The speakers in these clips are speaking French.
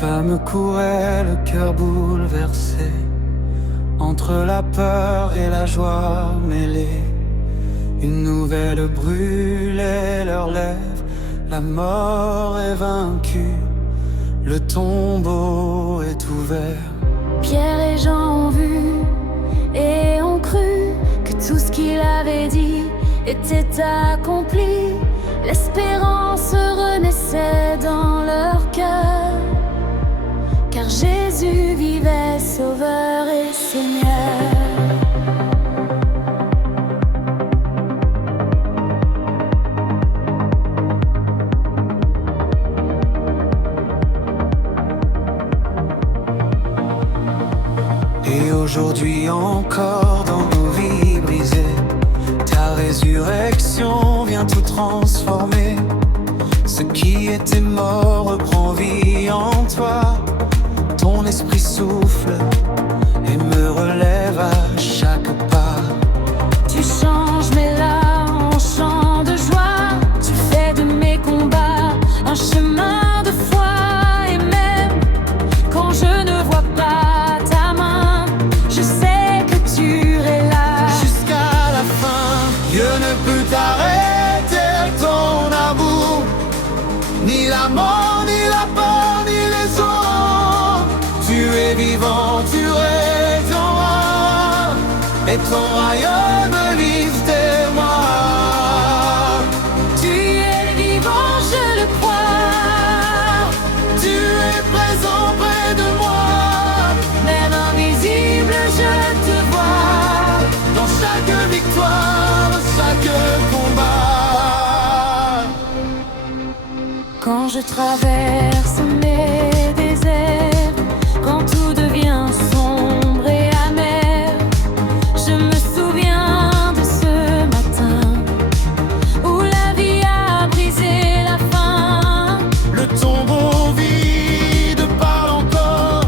femme courait le cœur bouleversé, entre la peur et la joie mêlée. Une nouvelle brûlait leurs lèvres, la mort est vaincue, le tombeau est ouvert. Pierre et Jean ont vu et ont cru que tout ce qu'il avait dit était accompli. L'espérance renaissait dans leur cœur, car Jésus vivait sauveur et Seigneur. Et aujourd'hui encore dans nos vies brisées, ta résurrection vient tout transformer. Ce qui était mort reprend vie en toi. Ton esprit souffle et me relève à chaque pas. Tu changes mes larmes en chants de joie. Tu fais de mes combats un chemin de foi. Et même quand je ne vois pas ta main, je sais que tu es là jusqu'à la fin. Dieu ne peut t'arrêter ton amour, ni la mort, ni la peur, ni les eaux. Tu es vivant, tu résonnes, et ton royaume vive tes moi. Tu es vivant, je le crois. Tu es présent près de moi, Même invisible, je te vois. dans chaque victoire, chaque combat. Quand je traverse mes déserts, quand tout devient sombre et amer, je me souviens de ce matin où la vie a brisé la fin. Le tombeau vide parle encore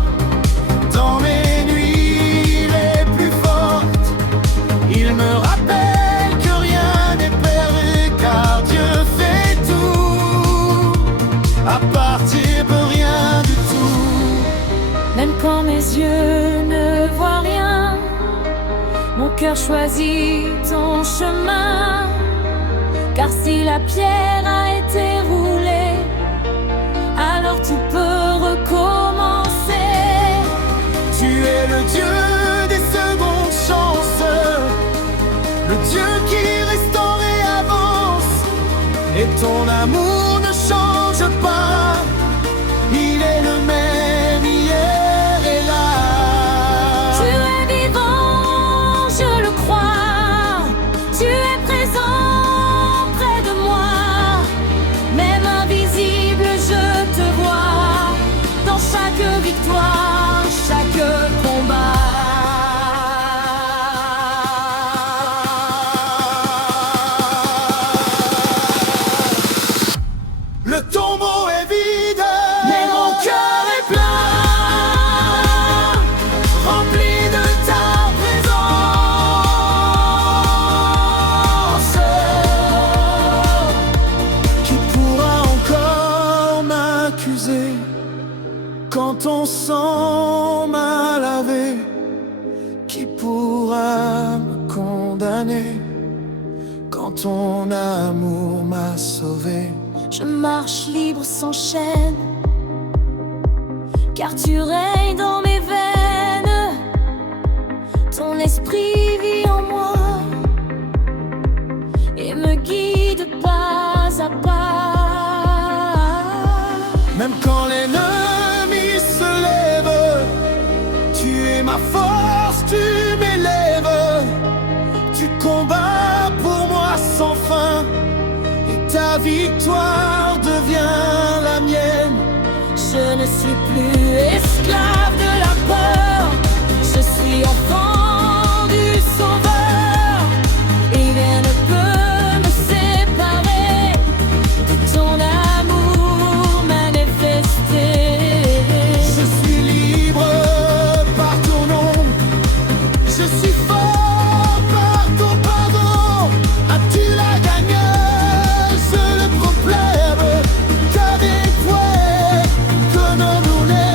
dans mes nuits les plus fortes. Il me rappelle que rien n'est perdu, car Dieu fait tout. À partir de rien du tout. Même quand mes yeux ne voient rien, mon cœur choisit ton chemin. Car si la pierre a été roulée, alors tout peut recommencer. Tu es le Dieu des secondes chances, le Dieu qui restaure et avance. Et ton amour ne change pas, il est le même hier et là. Tu es vivant, je le crois. Tu es présent près de moi. Même invisible, je te vois. Dans chaque victoire, chaque combat. Le tombeau est vide, mais mon cœur est plein, rempli de ta présence. Qui pourra encore m'accuser quand ton sang m'a lavé? Qui pourra me condamner quand ton amour m'a sauvé? Je marche libre sans chaîne, car tu règnes dans mes veines. Ton esprit vit en moi et me guide pas à pas. Même quand l'ennemi se lève, tu es ma force, tu m'élèves. Tu combats pour moi sans fin, et ta victoire devient la mienne. Je ne suis plus esclave de la peur, je suis enfant du Sauveur. Et rien ne peut me séparer de ton amour manifesté. Je suis libre par ton nom, je suis fort par ton pardon. As-tu la gagné? Je le proclame, ta victoire, que non nous les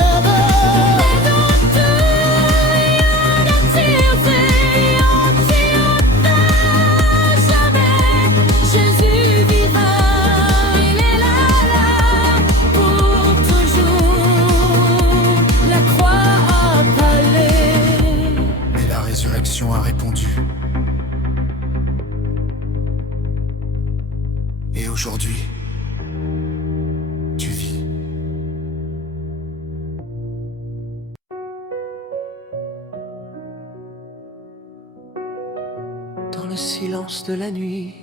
le silence de la nuit,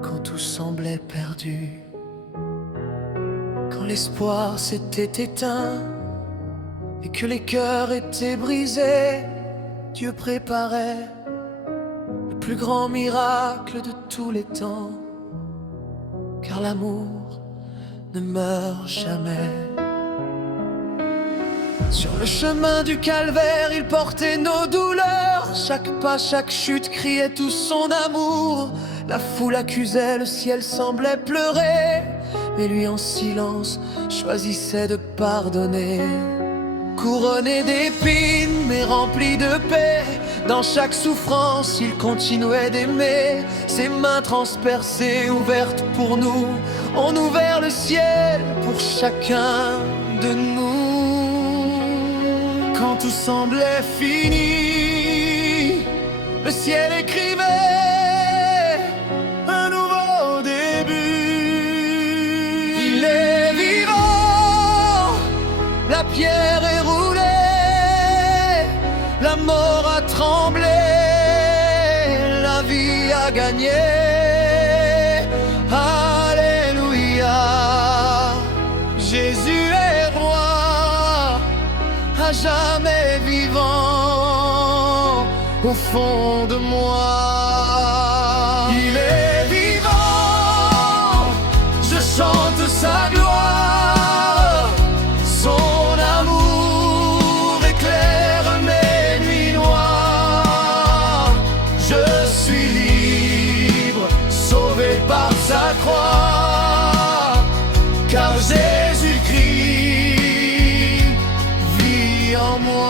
quand tout semblait perdu, quand l'espoir s'était éteint et que les cœurs étaient brisés, Dieu préparait le plus grand miracle de tous les temps, car l'amour ne meurt jamais. Sur le chemin du calvaire, il portait nos douleurs. Chaque pas, chaque chute criait tout son amour. La foule accusait, le ciel semblait pleurer, mais lui en silence choisissait de pardonner. Couronné d'épines mais rempli de paix, dans chaque souffrance il continuait d'aimer. Ses mains transpercées, ouvertes pour nous, ont ouvert le ciel pour chacun de nous. Quand tout semblait fini, le ciel écrivait un nouveau début. Il est vivant, la pierre est roulée, la mort a tremblé, la vie a gagné. Alléluia, Jésus est roi, à jamais vivant au fond de moi. Il est vivant, je chante sa gloire, son amour éclaire mes nuits noires. Je suis libre, sauvé par sa croix, car Jésus-Christ vit en moi.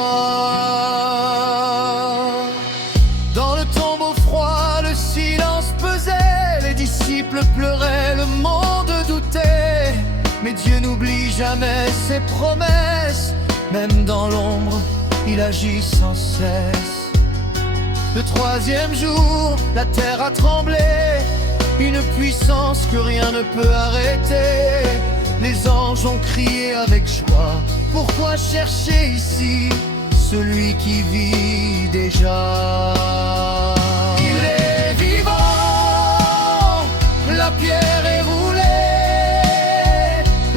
Dans le tombeau froid, le silence pesait, les disciples pleuraient, le monde doutait. Mais Dieu n'oublie jamais ses promesses, même dans l'ombre, il agit sans cesse. Le troisième jour, la terre a tremblé, une puissance que rien ne peut arrêter. Les anges ont crié avec joie, pourquoi chercher ici celui qui vit déjà? Il est vivant, la pierre est roulée,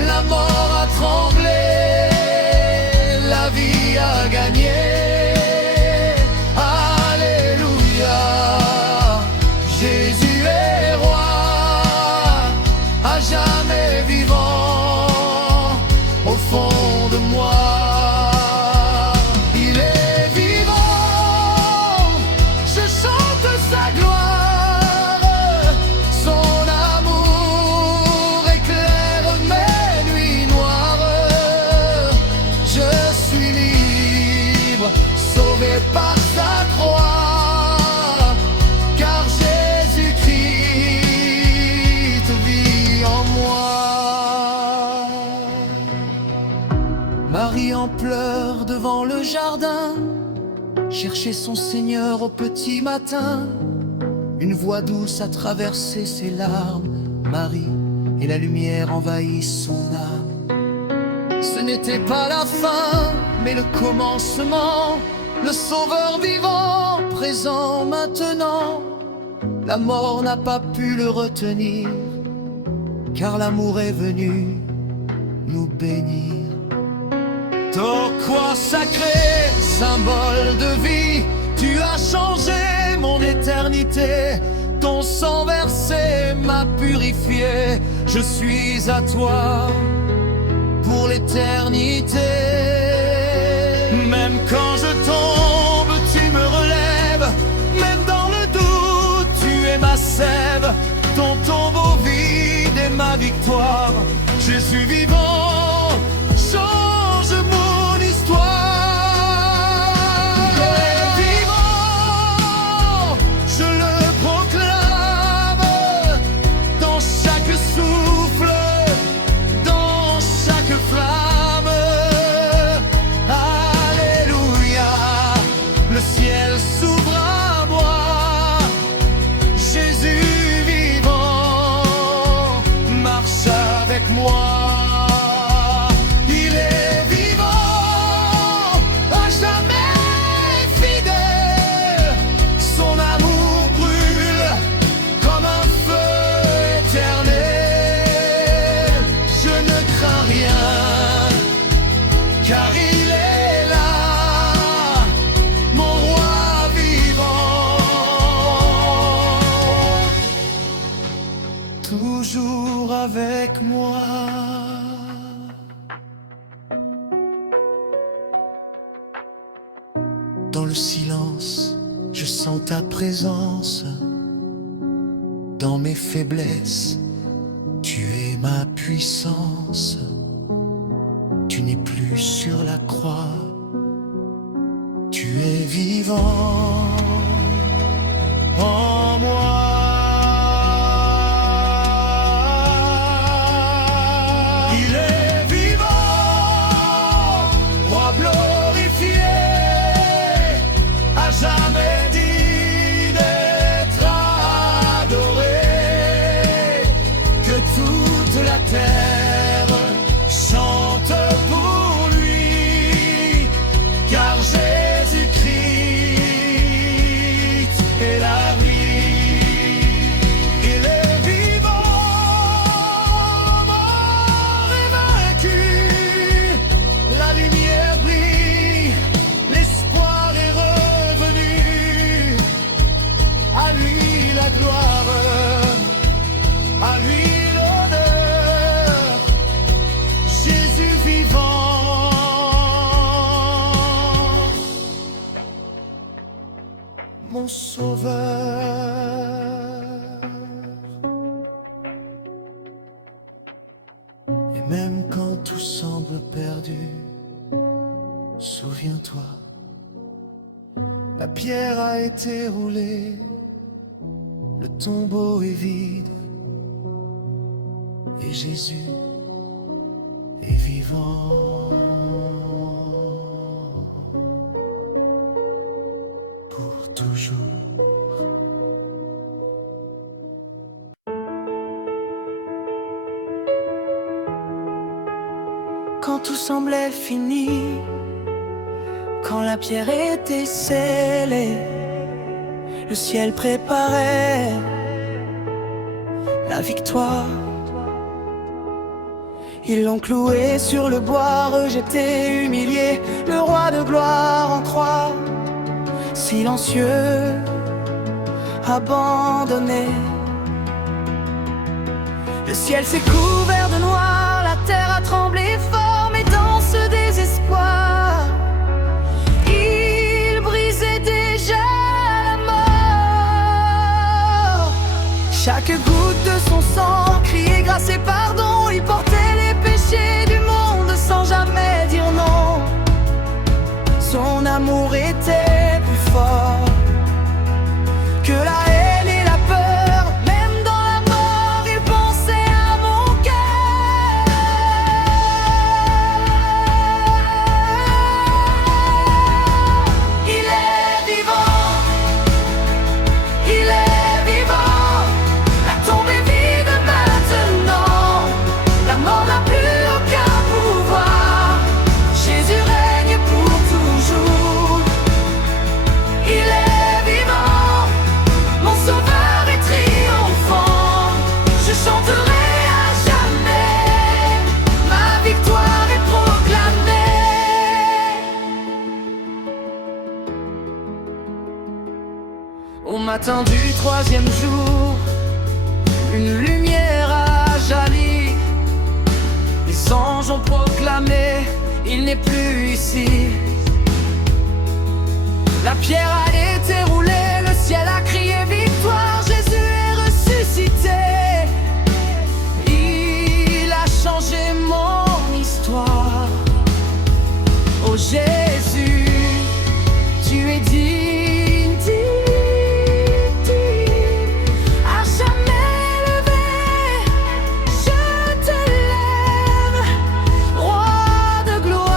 la mort a tremblé, la vie a gagné. Alléluia, Jésus est roi, à jamais vivant au fond de moi. Il est vivant, je chante sa gloire, son amour éclaire mes nuits noires. Je suis libre, sauvé par sa croix, car Jésus-Christ vit en moi. Marie en pleurs devant le jardin, cherchait son Seigneur au petit matin. Une voix douce a traversé ses larmes, Marie, et la lumière envahit son âme. Ce n'était pas la fin, mais le commencement, le Sauveur vivant, présent maintenant. La mort n'a pas pu le retenir, car l'amour est venu nous bénir. Toi sacré, symbole de vie, tu as changé mon éternité. Ton sang versé m'a purifié, je suis à toi pour l'éternité. Même quand je tombe, tu me relèves, même dans le doute, tu es ma sève. Ton tombeau vide est ma victoire, Jésus vivant, change mon histoire. Il est vivant, je le proclame, dans chaque souffle, dans chaque flamme. Alléluia, le ciel s'ouvre à moi, Jésus vivant marche avec moi. toujours avec moi. Dans le silence, je sens ta présence. Dans mes faiblesses, tu es ma puissance. Tu n'es plus sur la croix, tu es vivant en moi. Il est vivant, roi glorifié, à jamais dit d'être adoré, que toute la terre chante pour lui, car Jésus-Christ est la vie. Il est vivant, mort et vaincu, la lumière brille, l'espoir est revenu, à lui la gloire, à lui l'honneur, Jésus vivant. Mon sauveur. Et même quand tout semble perdu, souviens-toi, la pierre a été roulée, le tombeau est vide, et Jésus est vivant pour toujours. Quand tout semblait fini, quand la pierre était scellée, le ciel préparait la victoire. Ils l'ont cloué sur le bois, rejeté, humilié, le roi de gloire en croix, silencieux, abandonné. Le ciel s'est couvert de noir, la terre a tremblé fort, mais dans ce désespoir, il brisait déjà la mort. Chaque goutte de son sang criait grâce et pardon, il portait les péchés du monde sans jamais dire non. Son amour était plus fort que la haine et la peur, même dans la mort, il pensait à mon cœur. Il est vivant, il est vivant, la tombe est vide maintenant, la mort n'a plus aucun pouvoir, Jésus règne pour toujours. Il est vivant, mon sauveur est triomphant, je chanterai à jamais, ma victoire est proclamée. Au matin du troisième jour, une lumière a jali, les anges ont proclamé, il n'est plus ici. La pierre a été roulée, le ciel a crié victoire, Jésus est ressuscité. Il a changé mon histoire. Oh Jésus, tu es digne, à jamais élevé, je te lève, roi de gloire.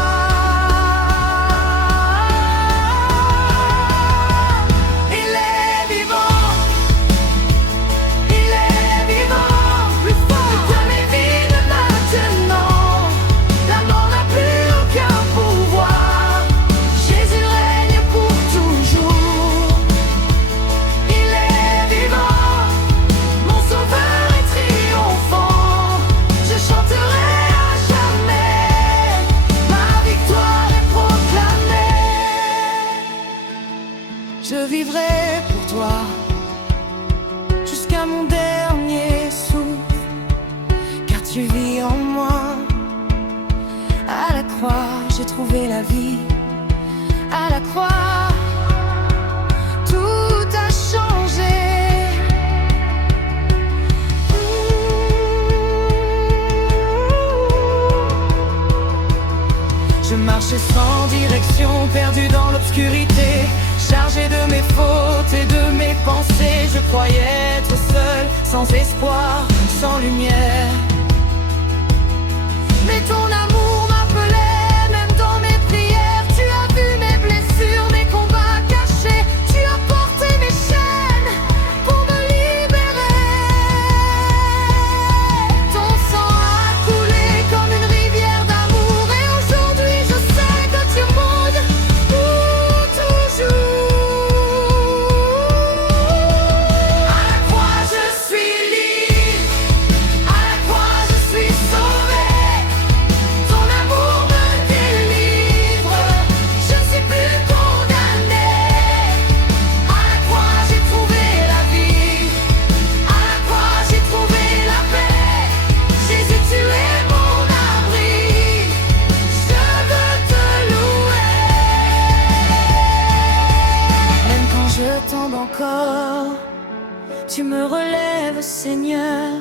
tu vis en moi. À la croix, j'ai trouvé la vie. À la croix, tout a changé. Je marchais sans direction, perdu dans l'obscurité, chargé de mes fautes et de mes pensées. Je croyais être seul, sans espoir, sans lumière. Mais ton amour m'appelait, même dans mes prières. Tu as vu mes blessures, mes combats cachés. Tu as porté mes chaînes pour me libérer. Ton sang a coulé comme une rivière d'amour. Et aujourd'hui je sais que tu montes pour toujours. À la croix je suis libre. À la croix je suis sauvé. Ton amour me délivre. Je ne suis plus condamné. À la croix j'ai trouvé la vie. À la croix j'ai trouvé la paix. Jésus, tu es mon abri. Je veux te louer. Même quand je tombe encore, tu me relèves, Seigneur.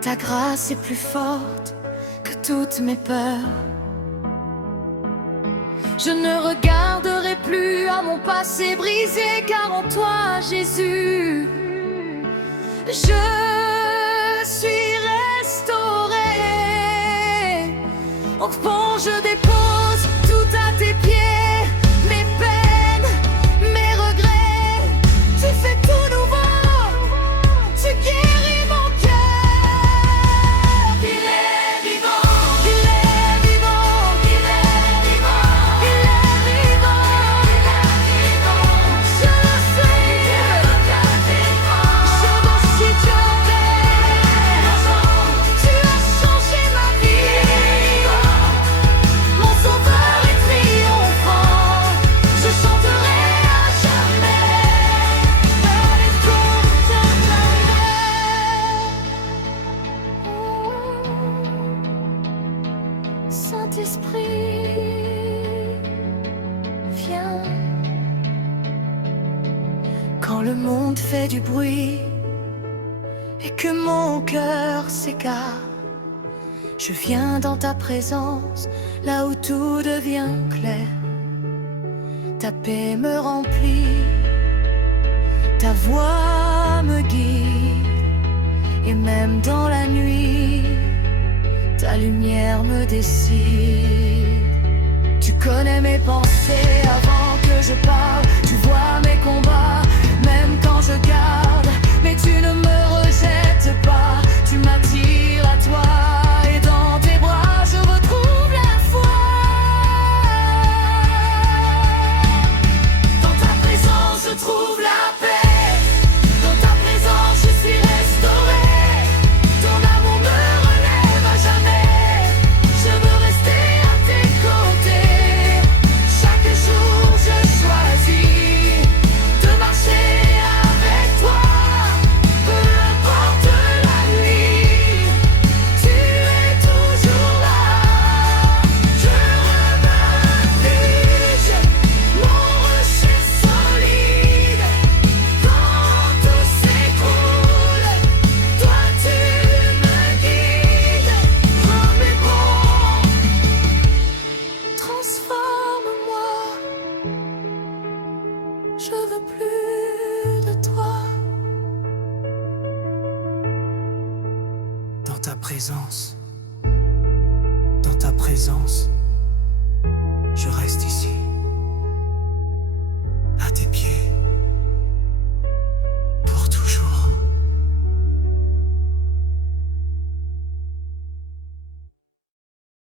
Ta grâce est plus forte que toutes mes peurs. Je ne regarderai plus à mon passé brisé, car en toi, Jésus, je suis restauré. Au fond, je dépose tout à tes pieds, mes peines, mes regrets. Tu fais tout nouveau, tu guéris mon cœur. Il est vivant, il est vivant, il est vivant, il est vivant, il est vivant. Je le sais, je veux si tu tu as changé ma vie. Mon sauveur est triomphant, je chanterai à jamais les tours de ta Saint-Esprit, viens. Quand le monde fait du bruit et que mon cœur s'égare, je viens dans ta présence, là où tout devient clair. Ta paix me remplit, ta voix me guide, et même dans la nuit, ta lumière me décide. Tu connais mes pensées avant que je parle, tu vois mes combats, même quand je garde. Mais tu ne me rejettes pas, tu m'attires à toi, et dans tes bras je retrouve la foi. Dans ta présence je trouve la paix, dans ta présence je suis restauré. Ton amour me relève à jamais, je veux rester à tes côtés. Chaque jour je choisis de marcher avec toi, peu importe la nuit, tu es toujours là. Je refuge, mon rocher solide. Quand tout s'écroule, toi tu me guides. Comme est bon, transforme-moi. Je veux plus de toi. Dans ta présence, je reste ici.